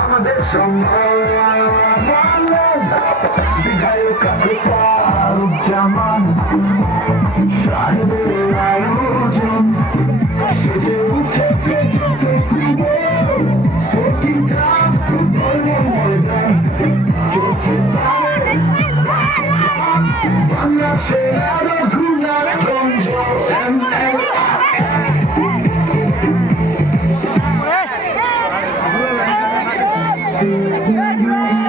আমাদের সম্মান বিধায়ক জামান বিধায়ক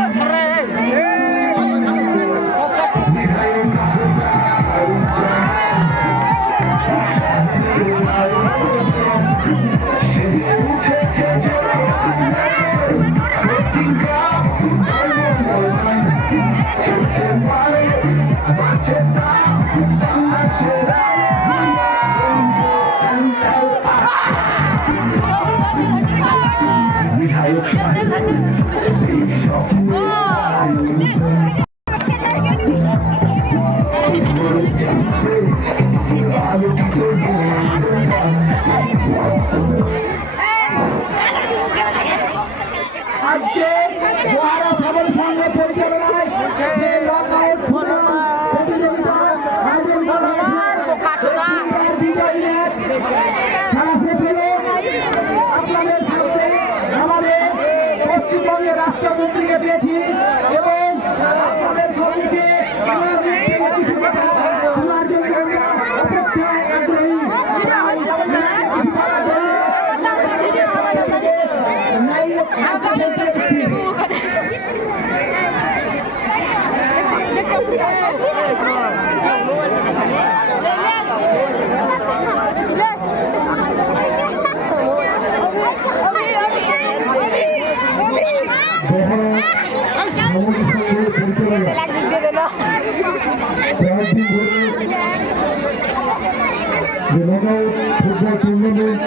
ফুটবল টুর্নামেন্ট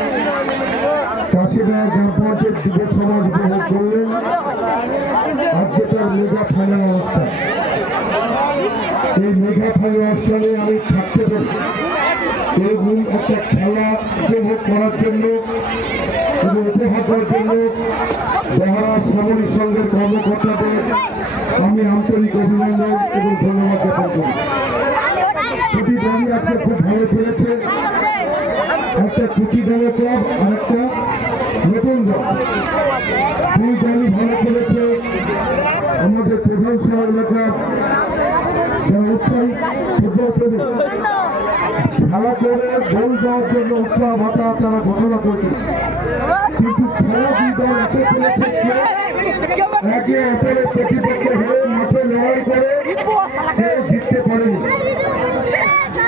কাশিডাঙ্গা গ্রাম পঞ্চায়েত যুব সমাজ উপভোগ করলেন। আজকে তার মেগা ফাইনাল অনুষ্ঠান এই মেগা ফাইনাল অনুষ্ঠানে আমি থাকতে পারি। আমি আন্তরিক অভিনন্দন এবং ধন্যবাদ জ্ঞাপন করি দুটি খুব ভালো খেলেছে একটা কুচি দলের ক্লাব আর একটা নতুন দল দুই দলই ভালো খেলেছে আমাদের প্রধান শহর এলাকার যারা উৎসাহী ফুটবল প্রেমী খেলা করে গোল দেওয়ার জন্য উৎসাহ ভাতা তারা ঘোষণা করেছে। কিন্তু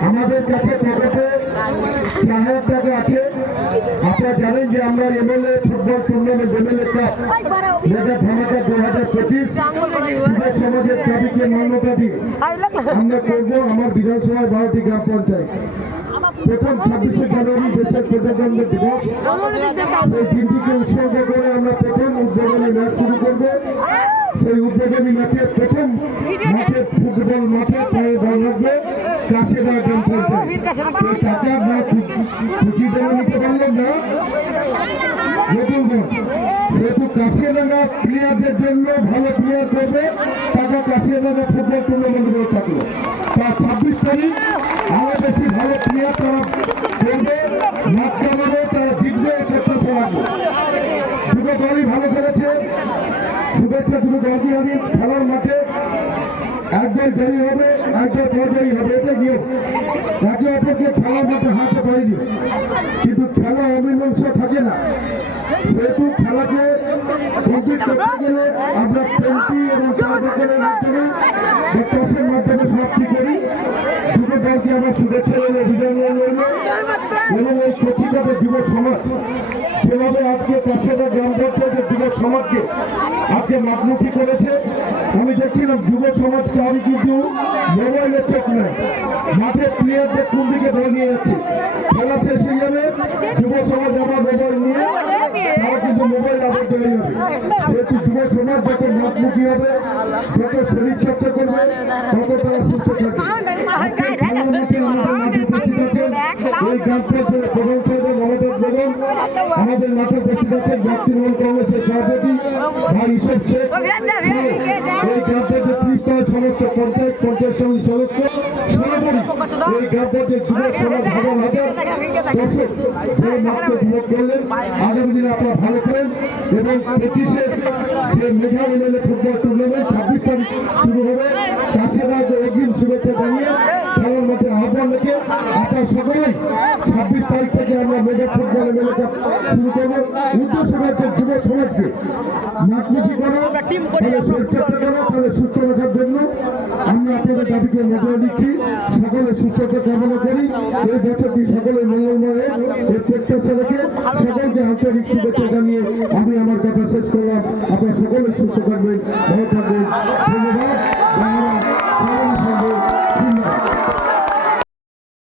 আমাদের কাছে আছে। আপনারা জানেন যে আমরা MLA football tournament, MLA cup. ধামাকা দু হাজার পঁচিশ সমাজের দাবিকে মান্যতা দিয়ে আমরা করব আমার বিধানসভায় বারোটি গ্রাম পঞ্চায়েত। প্রথম ছাব্বিশে জানুয়ারি দেশের প্রজাতন্ত্র দিবস। সেই দিনটিকে উৎসর্গ করে আমরা প্রথম উদ্বোধনী ম্যাচ শুরু করব। সেই উদ্বোধনী ম্যাচের প্রথম মাঠে ফুটবল মাঠে পায়ে বল রাখবে কাশেদা গ্রাম পঞ্চায়েত টাকা না খুশি দেওয়া নিতে পারলাম না। নতুন দল যেহেতু কাশিয়াডাঙ্গা প্লেয়ারদের জন্য ভালো প্লেয়ার করবে টাকা কাশিয়াডাঙ্গা ফুটবল টুর্নামেন্ট করে থাকল। তার ছাব্বিশ তারিখ আরও বেশি ভালো প্লেয়ার তারা করবে মাঠ কামাবে, তারা জিতবে ক্ষেত্রে সমাজে দুটো দলই ভালো খেলেছে। শুভেচ্ছা দুটো দলকে আমি খেলার মাঠে একদল দেরি হবে, একদল পর্যায়ী হবে, এটা নিয়ম। একে অপরকে খেলার মাঠে হাঁটতে পারিনি। কিন্তু খেলা অমীমাংস থাকে না। খেলাকে গেলে আমরা পেন্টি এবং খেলাধুলার মাধ্যমে বা টসের মাধ্যমে সমাপ্তি করি। দুটো আমার শুভেচ্ছা রইল রইল এবং যুব সমাজ, যেভাবে আজকে কাশিয়াদা গ্রাম পঞ্চায়েতের যুব সমাজকে আজকে মাতমুখী করেছে, আমি দেখছিলাম যুব সমাজকে আমি কিন্তু মোবাইলের চোখ নাই। মাঠে প্লেয়ারদের কোন দিকে দল নিয়ে যাচ্ছে? খেলা শেষ হয়ে যাবে, যুব সমাজ আবার মোবাইল নিয়ে তারা কিন্তু মোবাইল আবদ্ধ হয়ে যাবে যেহেতু যুব যত মাতমুখী হবে যত শরীর চর্চা করবে তত তারা সুস্থ থাকবে এই গ্রাম প্রধান সাহেব মমতা বেগম আমাদের মাঠে উপস্থিত আছেন ব্লক কংগ্রেসের সভাপতি ভাই ইসব শেখ এই গ্রামপঞ্চায়েত ত্রিস্তর সমস্ত পঞ্চায়েত পঞ্চায়েত সমিতি সদস্য সর্বোপরি এই গ্রামপঞ্চায়েত যুব সমাজ হাজার হাজার দর্শক যে মাত্র বিয়োগ করলেন আগামী দিনে আপনারা ভালো এবং পঁচিশে যে মেঘা এমএলএ ফুটবল টুর্নামেন্ট ছাব্বিশ তারিখ শুরু হবে চাষিরাজ অগ্রিম শুভেচ্ছা জানিয়ে খেলার মধ্যে আহ্বান রেখে আপনারা সকলেই ছাব্বিশ তারিখ থেকে আমরা মেগা ফুটবল এমএলএ কাপ শুরু করব। উদ্দেশ্য রয়েছে যুব সমাজকে মাতমুখী করা, তাহলে শরীরচর্চা করা, তাহলে সুস্থ রাখার জন্য আমরা আপনাদের দাবিকে মজা দিচ্ছি। সকলের সুস্থতা কামনা করি। এই বছরটি সকলের মঙ্গলময়। এই প্রত্যাশা রেখে আন্তরিক শুভেচ্ছা জানিয়ে আমি আমার কথা শেষ করলাম। আপনারা সকলে সুস্থ থাকবেন, ভালো থাকবেন। ধন্যবাদ।